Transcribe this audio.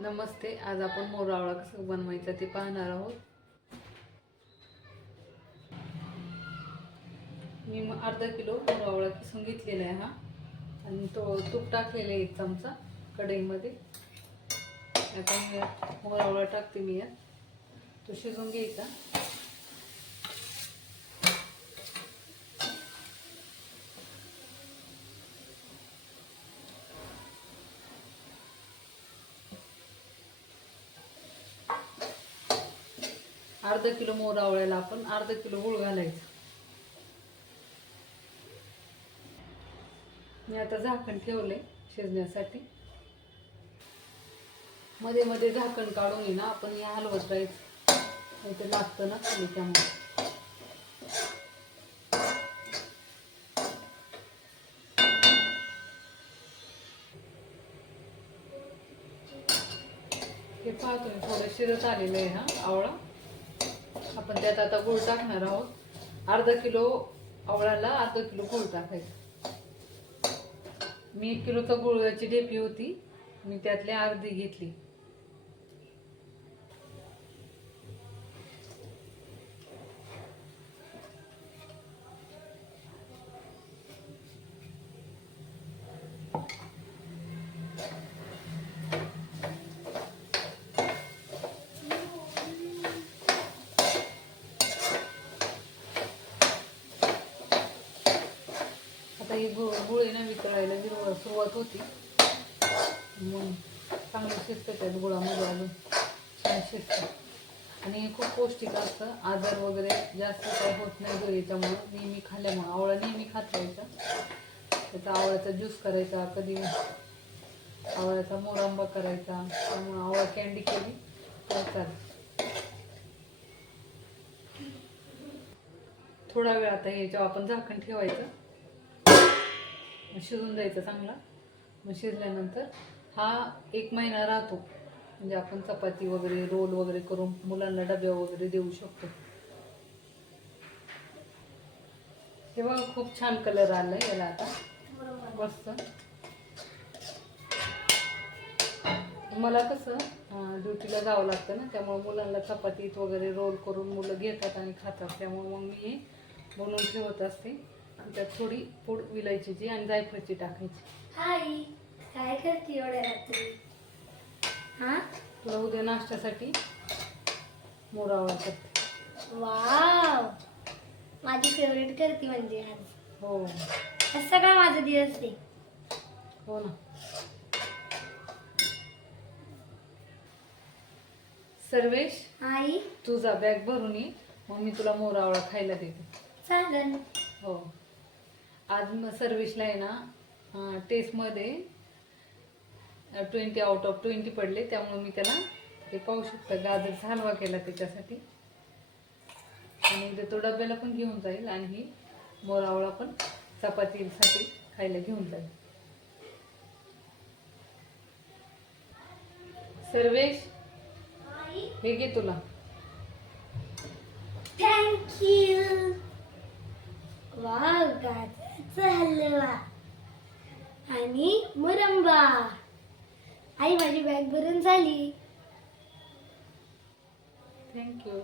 नमस्ते. आज आपण मोर आवळा कसं बनवायचा ते पाहणार आहोत. मी अर्धा किलो मोर आवळा किसून घेतलेला आहे हा, आणि तो तूप टाकलेला आहे 1 चमचा कढईमध्ये. आता मोर आवळा टाकते मी यात. तो शिजून घ्यायचा. अर्धा किलो मोर आवळ्याला आपण अर्धा किलो गूळ घालायचा. मी आता झाकण ठेवले शिजण्यासाठी. मध्ये मध्ये झाकण काढून ना आपण हे हलवत राहायचं, नाही ते लागतं ना खाली. त्यामुळे हे पहा तुम्ही, थोडं शिरत आलेलं आहे हा आवळा. आपण त्यात आता गूळ टाकणार आहोत. अर्धा किलो आवळ्याला अर्धा किलो गूळ टाकायचा. मी 1 किलोचा गुळाची ढेपी होती, मी त्यातले अर्धी घेतली. आता ही गुळ ना वितळायला सुरुवात होती. मग चांगलं शिजतं त्यात गुळामध्ये, अजून छान शिजतं. आणि हे खूप पौष्टिक असतं. आजार वगैरे जास्त काही होत नाही जर याच्यामुळं. नेहमी खाल्ल्यामुळं आवळा नेहमी खात राहायचा. त्याचा आवळ्याचा ज्यूस करायचा, कधी आवळ्याचा मोरंबा करायचा. त्यामुळं आवळा कॅन्डी केली तर चालेल. थोडा वेळ आता याच्यावर आपण झाकण ठेवायचं, शिजून द्यायचं चांगला. मग शिजल्यानंतर हा 1 महिना राहतो. म्हणजे आपण चपाती वगैरे रोल वगैरे करून मुलांना डब्या वगैरे देऊ शकतो. हे बघा, खूप छान कलर आलाय याला आता मस्त. मला कसं ड्युटीला जावं लागतं ना, त्यामुळे मुलांना चपातीत वगैरे रोल करून मुलं घेतात आणि खातात. त्यामुळे मग मी हे बनवून ठेवत असते. त्यात थोडी पूड विलायचीची आणि जायफळची टाकायची. हाय, काय करते एवढ्या रात्री? हा, तुला उद्या नाश्त्यासाठी मोर आवळा करते. वाव, माझी फेवरेट करते म्हणजे आज. हो आज सगळा माझा दिवस आहे. हो ना. सर्वेश, आई, तुझा बॅग भरून ये, मग मी तुला मोर आवळा खायला देते. चालेल. हो. आज सर्वेशला आहे ना टेस्टमध्ये 20 आउट ऑफ 20 पडले. त्यामुळे मी त्याला ते पाहू शकता गाजरचा हलवा केला त्याच्यासाठी. आणि उद्या तो डब्याला पण घेऊन जाईल, आणि ही मोर आवळा पण चपातीसाठी खायला घेऊन जाईल. सर्वेश, हे घे तुला. थँक्यू. वाव, गाजराचा हलवा आणि मुरंबा. आई, माझी बॅग भरून झाली. थँक्यू.